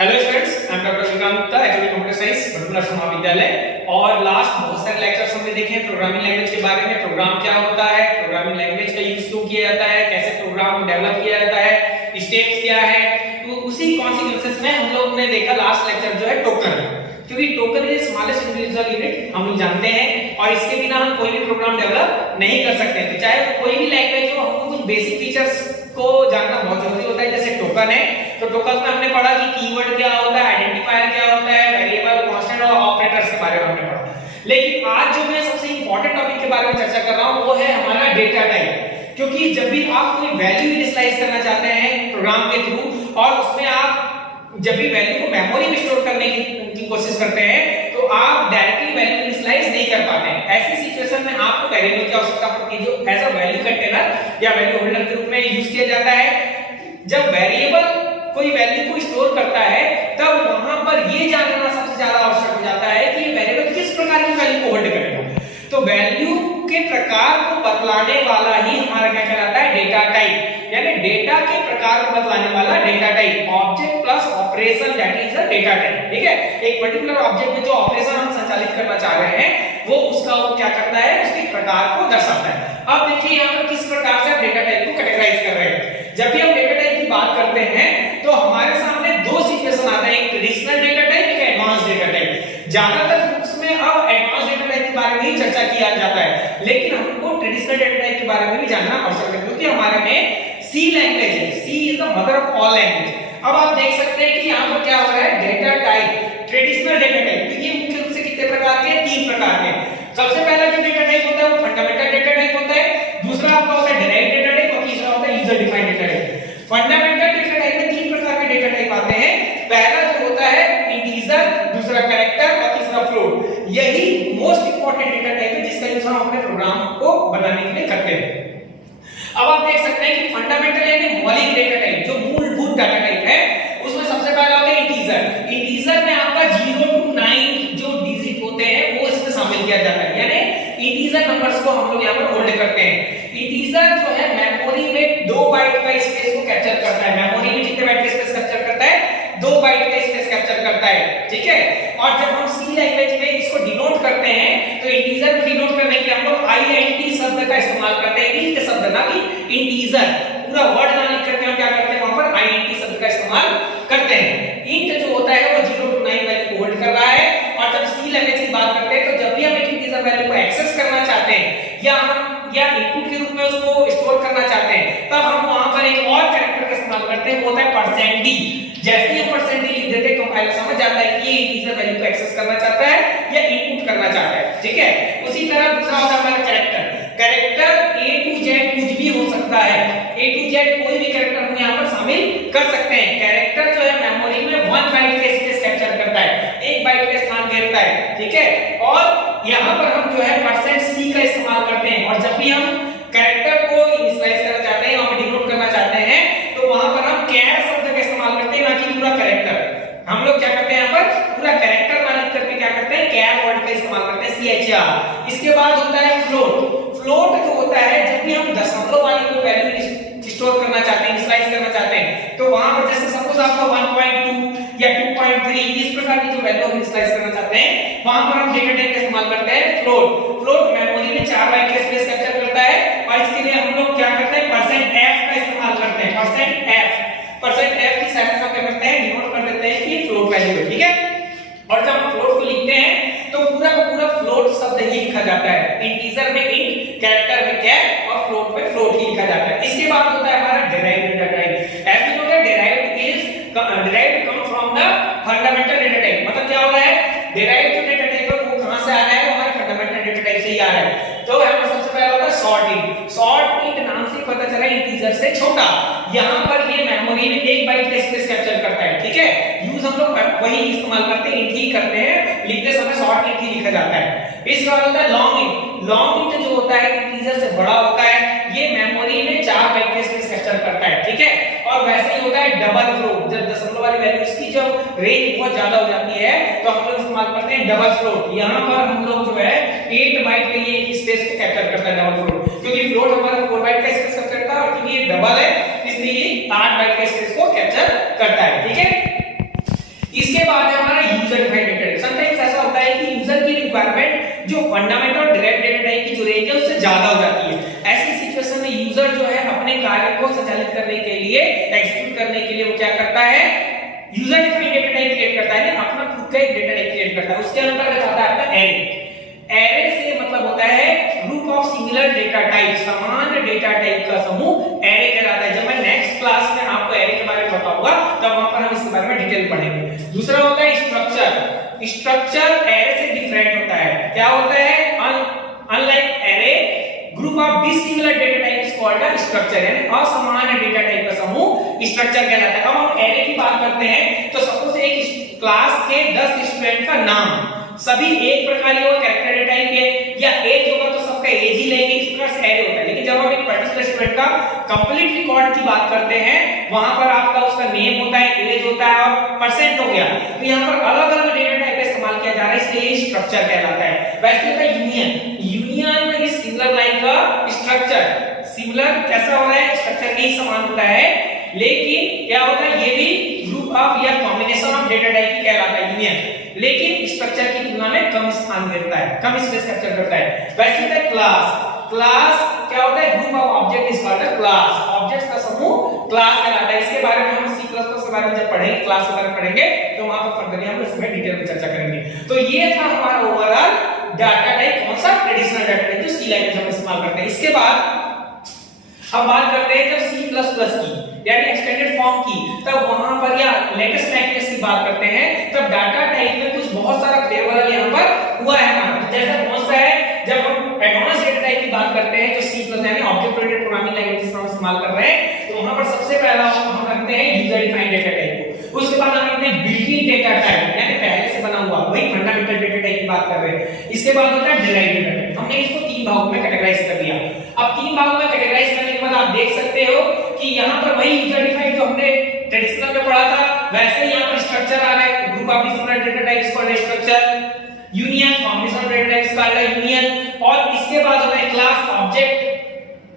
Hello students, I am doctor Vikram Gupta, HOD computer science, Batula Mahavidyalaya. और last बहुत सारे लेक्चर्स हमने देखे हैं प्रोग्रामिंग लैंग्वेज के बारे में। प्रोग्राम क्या होता है, प्रोग्रामिंग लैंग्वेज का यूज क्यों किया जाता है, कैसे प्रोग्राम को डेवलप किया जाता है, स्टेप्स क्या है। तो उसी कॉन्सिक्वेंसेस में हम लोग ने देखा लास्ट लेक्चर जो है टोकन, क्योंकि token is smallest individual unit हम लोग जानते हैं और इसके बिना हम कोई भी प्रोग्राम डेवलप नहीं कर सकते। तो चाहे कोई भी लैंग्वेज हो, हमको कुछ बेसिक फीचर्स को जानना बहुत जरूरी होता है। जैसे टोकन है, तो टोकन में हमने पढ़ा कि कीवर्ड क्या होता है, आइडेंटिफायर क्या होता है, वेरिएबल, कांस्टेंट और ऑपरेटर्स के बारे में हमने पढ़ा। लेकिन आज जो मैं सबसे इंपॉर्टेंट टॉपिक के बारे में चर्चा कर रहा हूं वो है हमारा डेटा टाइप। क्योंकि जब भी आप कोई वैल्यू इनिशियलाइज करना चाहते हैं प्रोग्राम के थ्रू और उसमें आप जब भी वैल्यू को मेमोरी में स्टोर करने की कोशिश करते हैं तो आप डायरेक्टली वैल्यू इनिशियलाइज नहीं कर पाते हैं। ऐसी सिचुएशन में आपको वेरिएबल की आवश्यकता पड़ती है जो एज अ वैल्यू कंटेनर या वैल्यू होल्डर के रूप में यूज किया जाता है। जब वेरिएबल कोई वैल्यू को स्टोर करता है तब वहां पर ये जानना सबसे ज्यादा आवश्यक हो जाता है कि ये वेरिएबल किस प्रकार की वैल्यू को होल्ड करेगा। तो वैल्यू के प्रकार को बतलाने वाला ही हमारा क्या कहलाता है, डेटा टाइप। यानी डेटा के प्रकार को बतलाने वाला data type. Object plus operation that is a data type. ठीक है, एक पर्टिकुलर ऑब्जेक्ट में जो ऑपरेशन हम संचालित करना चाह रहे हैं वो उसका क्या करता है, उसके प्रकार को दर्शाता है। अब देखिए यहां पर किस प्रकार से हम डेटा टाइप को कैटेगराइज कर रहे हैं। जब भी हम डेटा टाइप की बात करते हैं तो हमारे सामने दो सिचुएशन आता है, एक ट्रेडिशनल डेटा टाइप, एक एडवांस डेटा टाइप। ज्यादातर बुक्स में अब एडवांस डेटा टाइप के बारे में ही चर्चा किया जाता है, लेकिन हमको ट्रेडिशनल डेटा टाइप के बारे में भी जानना आवश्यक है क्योंकि हमारे में सी लैंग्वेज है। C is the mother of all language. अब आप देख सकते हैं कि यहां पर क्या हो रहा है, data type, traditional data type. तो ये मुख्य रूप से कितने प्रकार के, तीन प्रकार के। सबसे पहला जो डेटा टाइप होता है वो फंडामेंटल डेटा टाइप होता है, दूसरा आपका होता है डिराइव्ड डेटा टाइप और तीसरा होता है user defined data type. Fundamental data type में तीन प्रकार के डेटा टाइप आते हैं। पहला जो होता है इंटीजर, दूसरा कैरेक्टर और तीसरा फ्लोट। यही मोस्ट इंपॉर्टेंट डेटा टाइप है जिसका यूज हम अपने प्रोग्राम को बनाने के लिए करते हैं। अब आप देख सकते हैं कि फंडामेंटल यानी मौलिक डेटा टाइप जो मूलभूत डेटा टाइप है उसमें सबसे पहला होता है इंटीजर। इंटीजर में आपका 0 to 9 जो डिजिट होते हैं वो इसमें शामिल किया जाता है। यानी इंटीजर नंबर्स को हम लोग यहां पर होल्ड करते हैं। इंटीजर जो है मेमोरी में 2 बाइट का स्पेस को कैप्चर करता है। मेमोरी में कितने बाइट का स्पेस कैप्चर करता है, 2 बाइट का स्पेस कैप्चर करता है। ठीक है, और जब हम सी लैंग्वेज में इसको डिनोट करते हैं तो इंटीजर को डिनोट करने के लिए हम लोग आईएनटी शब्द का इस्तेमाल करते हैं। इंट शब्द ना कि इंटीजर, पूरा वर्ड ना लिख करके हम क्या करते हैं वहां पर आईएनटी शब्द का इस्तेमाल करते हैं। इंट जो होता है वो 0 to 9 वैल्यू को होल्ड कर रहा है। और जब सी लैंग्वेज की बात करते हैं तो जब भी हम एक इंटीजर वैल्यू को एक्सेस करना चाहते हैं या इनपुट के रूप में उसको स्टोर करना चाहते हैं तब हम वहां पर एक और कैरेक्टर का इस्तेमाल करते हैं, वो होता है %d। जैसे ही हम %d लिख देते हैं कंपाइलर समझ जाता है कि ये इंटीजर वैल्यू को एक्सेस करना चाहता है या इनपुट करना चाहता है। ठीक है, उसी तरह दूसरा होता है हमारा character. Character A to Z कुछ भी हो सकता है। A to Z कोई भी कैरेक्टर हम यहां पर शामिल कर सकते हैं। कैरेक्टर जो है मेमोरी में 1 बाइट का स्पेस कैप्चर करता है, 1 बाइट का स्थान घेरता है। ठीक है, और यहां पर हम जो है %c का इस्तेमाल करते हैं। और जब भी हम कैरेक्टर को इनिशियलाइज करना चाहते हैं या डिनोट करना चाहते हैं तो वहां पर हम कैर शब्द का इस्तेमाल करते हैं, ना कि पूरा कैरेक्टर। हम लोग क्या करते हैं, यहां पर पूरा कैरेक्टर ना लिख करके क्या करते हैं, कैर वर्ड का इस्तेमाल करते हैं, CHR। इसके बाद होता है फ्लोट। फ्लोट जो होता है जब भी हम दशमलव वाली कोई वैल्यू स्टोर करना चाहते हैं, इनिशियलाइज करना चाहते हैं तो वहां पर जैसे सपोज आपका 1.2 या 2.3 इस प्रकार की जो वैल्यू हम इनिशियलाइज करना चाहते हैं वहां पर हम डेटा टाइप का इस्तेमाल करते हैं फ्लोट। फ्लोट मेमोरी में 4 बाइट का स्पेस कैप्चर करता है और इसके लिए हम लोग क्या करते हैं, %f का इस्तेमाल करते हैं। %f की सहायता से क्या करते हैं, डिनोट कर देते हैं कि फ्लोट वैल्यू है। ठीक है, और जब हम फ्लोट को लिखते हैं तो पूरा का पूरा फ्लोट शब्द ही लिखा जाता है। इंटीजर में इंट, कैरेक्टर में कैर और फ्लोट में फ्लोट ही लिखा जाता है। इसके बाद होता है हमारा डिराइव्ड डेटा टाइप। ऐसे होता है derived come from the fundamental data type. मतलब क्या हो रहा है, डिराइव्ड जो डेटा टाइप है वो कहां से आ रहा है, वो हमारे फंडामेंटल डेटा टाइप से ही आ रहा है। तो यहां पर सबसे पहला होता है सॉर्ट इंट। सॉर्ट इंट नाम से पता चला इंटीजर से छोटा। यहां पर ये मेमोरी में 1 बाइट का स्पेस कैप्चर करता है। ठीक है, यूज हम लोग वही इस्तेमाल करते हैं, इंट ही करते हैं, लिखते समय शॉर्ट इंट ही लिखा जाता है। इसके बाद होता है लॉन्ग इंट। लॉन्ग इंट जो होता है इंटीजर से बड़ा होता है, ये मेमोरी में 4 बाइट का स्पेस कैप्चर करता है। ठीक है, और वैसे ही होता है डबल फ्लोट। जब दशमलव वाली वैल्यू इसकी जब रेंज बहुत ज्यादा हो जाती है तो हम लोग इस्तेमाल करते हैं डबल फ्लोट। यहां पर हम लोग जो है 8 बाइट के ये स्पेस को कैप्चर करता है डबल फ्लोट, क्योंकि फ्लोट हमारा 4 बाइट का स्पेस कैप्चर करता है और क्योंकि ये डबल है इसलिए 8 बाइट के स्पेस को कैप्चर करता है। ठीक है, फंडामेंटल और डिराइव्ड डेटा टाइप की जो रेंज है उससे ज्यादा हो जाती है। ऐसी सिचुएशन में यूजर जो है अपने कार्य को संचालित करने के लिए, एग्जीक्यूट करने के लिए वो क्या करता है, user defined data type create करता है, अपना खुद का एक डेटा टाइप क्रिएट करता है। उसके अंतर्गत आता है आपका एरे। एरे से मतलब होता है group of similar data type, समान डेटा टाइप का समूह एरे कहलाता है। जब मैं नेक्स्ट क्लास में आपको एरे के बारे में बताऊंगा तब वहां पर हम इसके बारे में डिटेल पढ़ेंगे। दूसरा होता है स्ट्रक्चर। स्ट्रक्चर एरे से डिफरेंट होता है। क्या होता है, unlike array group of dissimilar data type is called a structure, यानी असमान डेटा टाइप का समूह स्ट्रक्चर कहलाता है। अब हम एरे की बात करते हैं तो सपोज एक क्लास के 10 स्टूडेंट का नाम सभी एक प्रकार के कैरेक्टर डेटा टाइप है, या एज होगा तो सबका एज ही लेंगे, इस तरह से एरे होता है। लेकिन जब हम एक पर्टिकुलर स्टूडेंट का कंप्लीट रिकॉर्ड की बात करते हैं वहां पर आपका उसका नेम होता है, एज होता है और परसेंट हो गया, तो यहाँ पर अलग अलग डेटा टाइप का इस्तेमाल किया जा रहा है, इसलिए ये स्ट्रक्चर कहलाता है। वैसे होता है union. Union is similar like a structure. Similar कैसा हो रहा है, स्ट्रक्चर के ही समान होता है, लेकिन क्या होता है ये भी ग्रुप ऑफ या कॉम्बिनेशन ऑफ डेटा टाइप की कहलाता है यूनियन, लेकिन स्ट्रक्चर की तुलना में कम स्थान देता है, कम स्पेस कैप्चर करता है। वैसे होता है क्लास। क्लास क्या होता है, group of object is called a class. Objects का समूह क्लास कहलाता है। इसके बारे में हम C++ के बारे में जब पढ़ेंगे, क्लास के बारे में पढ़ेंगे तो वहां पर फर्दर हम इसमें डिटेल में चर्चा करेंगे। तो ये था हमारा ओवरऑल डाटा टाइप, कौन सा, ट्रेडिशनल डाटा टाइप जो C लैंग्वेज हम इस्तेमाल करते हैं। इसके बाद अब बात करते हैं जब C++ की यानी एक्सटेंडेड फॉर्म की, तब वहां पर या लेटेस्ट लैंग्वेज की बात करते हैं तब डाटा टाइप में कुछ बहुत सारा फेरबदल यहां पर हुआ है हमारा। जैसे कौन सा है, जब हम एडवांस डेटा टाइप की बात करते हैं जो C+ यानी ऑब्जेक्ट ओरिएंटेड प्रोग्रामिंग लैंग्वेज का इस्तेमाल कर रहे हैं, तो वहां पर सबसे पहला हम रखते हैं यूजर डिफाइंड डेटा टाइप। उसके बाद हम रखते हैं बिल्ट इन डेटा टाइप, यानी पहले से बना हुआ, वही फंडामेंटल डेटा टाइप की बात कर रहे हैं। इसके बाद होता है डिराइव्ड डेटा टाइप। हमने इसको 3 भागों में कैटेगराइज कर दिया। अब 3 भागों में कैटेगराइज करने के बाद आप देख सकते हो कि यहाँ पर वही यूजर डिफाइंड जो हमने ट्रेडिशनल में पढ़ा था वैसे ही यहाँ पर स्ट्रक्चर आ गए। Group of different data types called structure, union combination of data types called union, और इसके बाद होता है class object.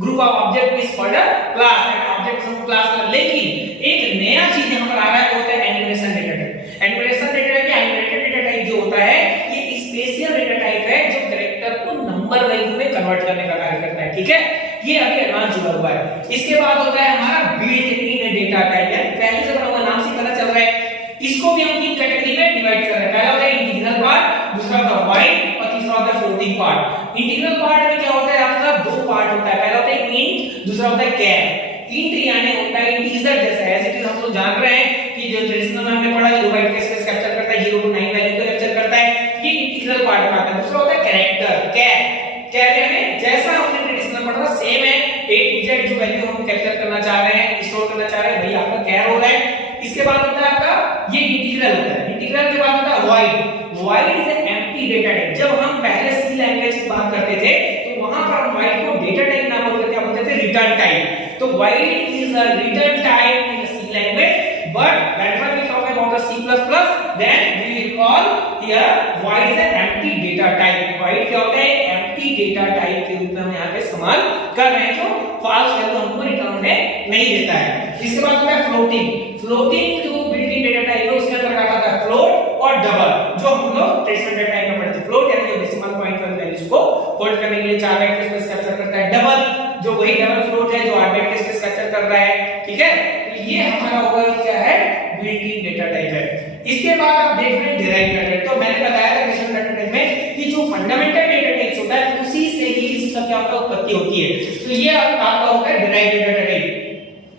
Group of object is called a class, and object सब क्लास का। लेकिन एक नया चीज यहाँ पर आ रहा है वो होता है animation data type. Animation data type या एनिमेटेड डेटा टाइप जो होता है ये स्पेशल डेटा टाइप है जो कैरेक्टर को नंबर वैल्यू में कन्वर्ट करने का कार्य करता है, ठीक है। ये अभी एडवांस जुड़ा हुआ है। इसके बाद होता है हमारा बिल्ट इन डेटा टाइप, यानी पहले से बना हुआ, नाम से पता चल रहा है। इसको भी हम 3 कैटेगरी में डिवाइड कर रहे हैं। पहला होता है इंटीग्रल पार्ट, दूसरा होता है वाइड और तीसरा होता है फ्लोटिंग पार्ट। इंटीग्रल पार्ट में क्या होता है आपका 2 पार्ट होता है, पहला होता है इंट, दूसरा होता है कैर। इंट यानी होता है इंटीजर जैसा है, एज इट इज हम लोग जान रहे हैं कि जो ट्रेडिशनल में हमने पढ़ा है बाइट का स्पेस कैप्चर करता है, 0 to 9 वैल्यू को कैप्चर करता है, ये इंटीग्रल पार्ट में आता है। दूसरा होता है कैरेक्टर, कैर। कैर यानी जैसा हमने ट्रेडिशनल पढ़ा सेम है, A to Z जो वैल्यू हम कैप्चर करना चाह रहे हैं, स्टोर करना चाह रहे हैं, वही आपका कैर हो रहा है। इसके बाद होता है आपका ये इंटीग्रल होता है। इंटीग्रल के बाद होता है wide. Wide is an empty data type. जब हम पहले C लैंग्वेज की बात करते थे तो वहां पर हम वाइड को डेटा टाइप नाम बोलते थे, क्या बोलते थे, रिटर्न टाइप। तो void is a return type in C language, but whenever we talk about C++, then we will call here void is an empty data type. void क्या होता है, empty data type के रूप में हम यहाँ पे इस्तेमाल कर रहे हैं, जो false वैल्यू हमको रिटर्न में नहीं देता है। इसके बाद होता है floating। floating जो बिल्ट इन डेटा टाइप है उसके अंदर क्या आता है, float और double, जो हम लोग ट्रेडिशनल डेटा टाइप में पढ़ते थे। float यानी जो डेसिमल पॉइंट वाली वैल्यूज को होल्ड करने के लिए 4 बाइट का स्पेस कैप्चर करता है। double जो वही डबल फ्लोट है जो 8 बाइट का स्पेस कैप्चर कर रहा है, ठीक है। तो ये हमारा ओवरऑल क्या है, बिल्ट इन डेटा टाइप है। इसके बाद आप देख रहे हैं डिराइव्ड डेटा टाइप। तो मैंने बताया था ट्रेडिशनल डेटा टाइप में कि जो फंडामेंटल डेटा टाइप होता है उसी से ही इसका क्या होता है, उत्पत्ति होती है। तो ये आपका होता है डिराइव्ड डेटा टाइप।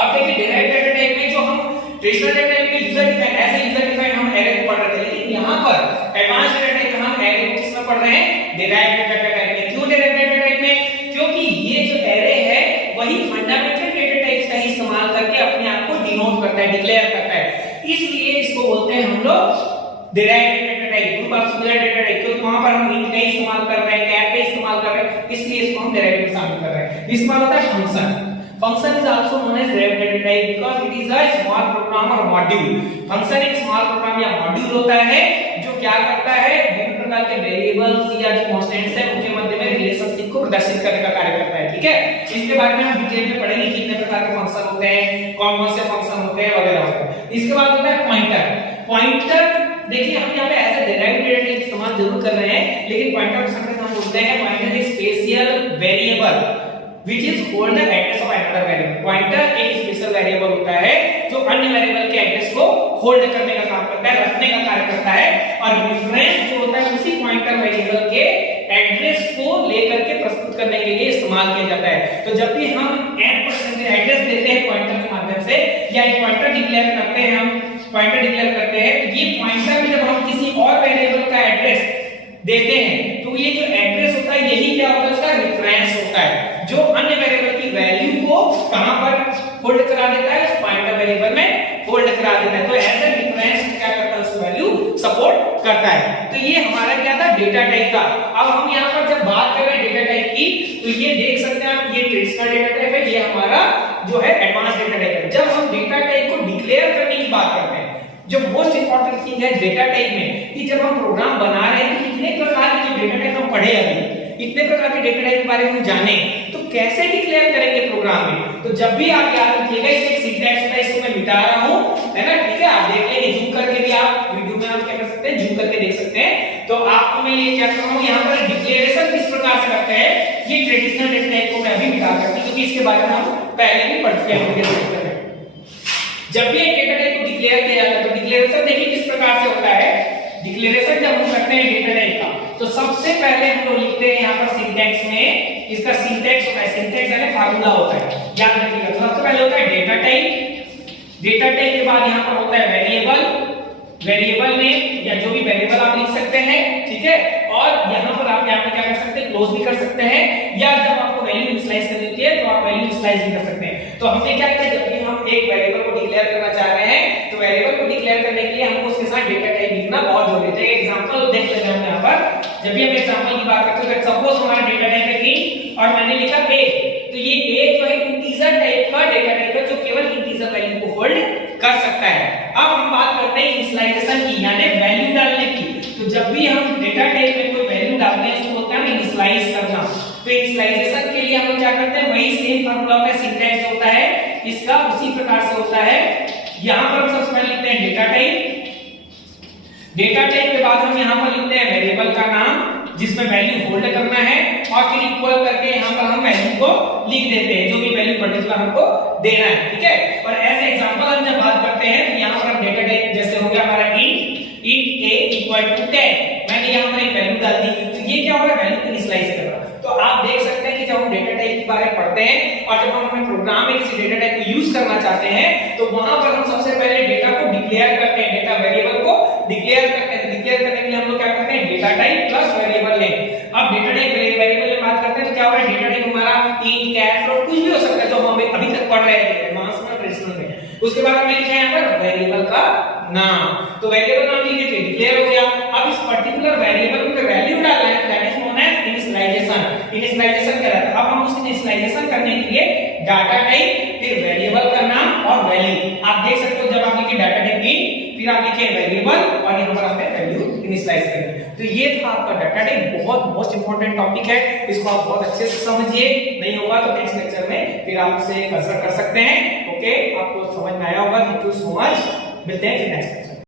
अब देखिए डिराइव्ड डेटा टाइप में जो हम ट्रेडिशनल डेटा टाइप में यूजर डिफाइंड, ऐसे यूजर डिफाइंड हम एरे को पढ़ रहे थे, लेकिन यहां पर एडवांस डेटा टाइप में हम एरे को किसमें पढ़ रहे हैं, डिराइव्ड डेटा टाइप में। क्यों डिराइव्ड डेटा टाइप में, क्योंकि ये जो एरे है वही फंडामेंटल डेटा टाइप्स का ही इस्तेमाल करके अपने आप को डिनोट करता है, डिक्लेयर करता है, इसलिए इसको बोलते हैं हम लोग derived data type, group of similar data type. क्योंकि वहां पर हम इंट का इस्तेमाल कर रहे हैं, कैर का इस्तेमाल कर रहे हैं, इसलिए इसको हम डिराइव्ड में शामिल कर रहे हैं। इसका होता है function. Function is also known as derived data type because it is a small program और मॉड्यूल। फंक्शन एक स्मॉल प्रोग्राम या मॉड्यूल होता है जो क्या करता है, विभिन्न प्रकार के वेरिएबल्स या जो कांस्टेंट्स है उनके मध्य में रिलेशनशिप को प्रदर्शित करने का कार्य करता है, ठीक है। इसके बारे में हम डिटेल में पढ़ेंगे कितने प्रकार के फंक्शन होते हैं, कौन कौन से फंक्शन होते हैं वगैरह वगैरह। इसके बाद होता है पॉइंटर। पॉइंटर देखिए हम यहाँ पे ऐसे डिराइव्ड डेटा टाइप इस्तेमाल जरूर कर रहे हैं, लेकिन पॉइंटर को हम बोलते हैं pointer is special variable which is hold the address of another variable। Pointer एक स्पेशल वेरिएबल होता है जो अन्य वेरिएबल के एड्रेस को होल्ड करने का काम करता है, रखने का कार्य करता है, और रेफरेंस जो होता है उसी पॉइंटर वेरिएबल के एड्रेस को लेकर के प्रस्तुत करने के लिए इस्तेमाल किया जाता है। तो जब भी हम n% एड्रेस देते हैं पॉइंटर के माध्यम से या एक पॉइंटर डिक्लेयर करते हैं, हम पॉइंटर डिक्लेयर करते हैं, तो ये पॉइंटर में जब हम किसी और वेरिएबल का एड्रेस देते हैं तो ये जो एड्रेस होता है यही क्या होता है, उसका रेफरेंस होता है जो अन्य वेरिएबल की वैल्यू को कहां पर होल्ड करा देता है, उस पॉइंटर वेरिएबल में होल्ड करा देता है। तो ऐसा रेफरेंस क्या करता है, उस वैल्यू सपोर्ट करता है। तो ये हमारा क्या था, डेटा टाइप था। अब हम यहां पर जब बात कर रहे हैं डेटा टाइप की, तो ये देख सकते हैं आप, ये ट्रेडिशनल डेटा टाइप है, ये हमारा जो है एडवांस डेटा टाइप है। जब हम डेटा टाइप को डिक्लेयर करने की बात करते हैं, जो मोस्ट इंपॉर्टेंट थिंग है डेटा टाइप में कि जब हम प्रोग्राम बना रहे हैं तो कितने प्रकार के जो डेटा टाइप हम पढ़े अभी, इतने प्रकार के डेटा टाइप के बारे में हम जाने, तो कैसे डिक्लेयर करेंगे प्रोग्राम में। तो जब भी आप याद रखिएगा, इसमें एक सिंटैक्स होता है, इसको मैं मिटा रहा हूं, है ना, ठीक है, आप देख लेंगे, जूम करके भी आप वीडियो में आप क्या कर सकते हैं, जूम करके देख सकते हैं। तो आपको मैं ये क्या कर रहा हूं, यहां पर डिक्लेरेशन किस प्रकार से करते हैं, ये ट्रेडिशनल डेटा टाइप को मैं अभी मिटा करता हूं, क्योंकि इसके बारे में हम पहले भी पढ़ चुके हैं। जब भी एक डेटा टाइप को डिक्लेयर किया जाता है तो डिक्लेरेशन देखिए किस प्रकार से होता है। डिक्लेरेशन जब हम करते हैं डेटा टाइप का, तो सबसे पहले हम लोग लिखते हैं यहाँ पर सिंटैक्स में, इसका सिंटैक्स होता है, सिंटैक्स यानी फार्मूला होता है, याद रखिएगा। तो सबसे पहले होता है डेटा टाइप, डेटा टाइप के बाद यहाँ पर होता है वेरिएबल, वेरिएबल में या जो भी वेरिएबल आप लिख सकते हैं, ठीक है, और यहाँ पर आप यहाँ पे क्या कर सकते हैं, क्लोज भी कर सकते हैं, या जब आपको वैल्यू इनिशियलाइज करनी होती है तो आप वैल्यू इनिशियलाइज भी कर सकते हैं। तो हमने क्या किया, जब भी हम एक वेरिएबल को डिक्लेयर करना चाह रहे हैं तो वेरिएबल को डिक्लेयर करने के लिए हमको उसके साथ डेटा टाइप लिखना बहुत जरूरी है। एग्जांपल देख लेते हैं हम यहाँ पर, जब भी हम एग्जांपल की बात करते हैं, सपोज हमारा डेटा टाइप है int और मैंने लिखा a, तो ये a जो है इंटीजर टाइप का डेटा टाइप है जो केवल इंटीजर वैल्यू को होल्ड कर सकता है। अब हम बात करते हैं इनिशियलाइजेशन की, यानी वैल्यू डालने की। तो जब भी हम डेटा टाइप में कोई वैल्यू डालते हैं उसको बोलते हैं इनिशियलाइज करना। तो इनिशियलाइजेशन के लिए हम लोग क्या करते हैं, वही सेम फार्मूला होता है, सिंटैक्स होता है इसका उसी प्रकार से होता है। यहां पर हम सबसे पहले लिखते हैं डेटा टाइप, डेटा टाइप के बाद हम यहां पर लिखते हैं वेरिएबल का नाम जिसमें वैल्यू होल्ड करना है, और फिर इक्वल करके यहां पर हम वैल्यू को लिख देते हैं जो भी वैल्यू पर्टिकुलर हमको देना है, ठीक है। और एज एग्जांपल हम जब बात करते हैं तो यहां पर हम डेटा टाइप जैसे हो गया हमारा int a इक्वल टू 10, मैंने यहां पर एक वैल्यू डाल दी, तो ये क्या होगा, वैल्यू को इनिशियलाइज कर रहा है। तो आप देख सकते हैं कि जब हम डेटा टाइप के बारे में पढ़ते हैं और जब हम अपने प्रोग्राम में किसी डेटा टाइप को यूज करना चाहते हैं तो वहां पर हम सबसे पहले डेटा को डिक्लेयर करते हैं, डेटा वेरिएबल को डिक्लेयर करते हैं। डिक्लेयर करने के लिए हम लोग क्या करते हैं, data type plus variable name. अब डेटा टाइप वेरिएबल में बात करते हैं तो क्या होगा, डेटा टाइप हमारा int char float कुछ भी हो सकता है, तो हम अभी तक पढ़ रहे थे एडवांस में, ट्रेडिशनल में। उसके बाद हमने लिखा है यहाँ पर वेरिएबल का नाम, तो वेरिएबल नाम लिख के डिक्लेयर हो गया। अब इस पर्टिकुलर वेरिएबल में वैल्यू डालना है, that is known as initialization. Initialization क्या है, अब हम उस इनिशियलाइजेशन करने के लिए डाटा टाइप, फिर वेरिएबल का नाम और वैल्यू, आप देख सकते हो जब आप लिखे डाटा टाइप int, फिर आप लिखे वेरिएबल और यहां पर आपने वैल्यू इनिशियलाइज करनी। तो ये था आपका डाटा टाइप, बहुत मोस्ट इंपॉर्टेंट टॉपिक है, इसको आप बहुत अच्छे से समझिए। नहीं होगा तो नेक्स्ट लेक्चर में फिर आप इसे कंसल्ट कर सकते हैं। ओके, आपको समझ में आया होगा। थैंक यू सो मच, मिलते हैं फिर नेक्स्ट।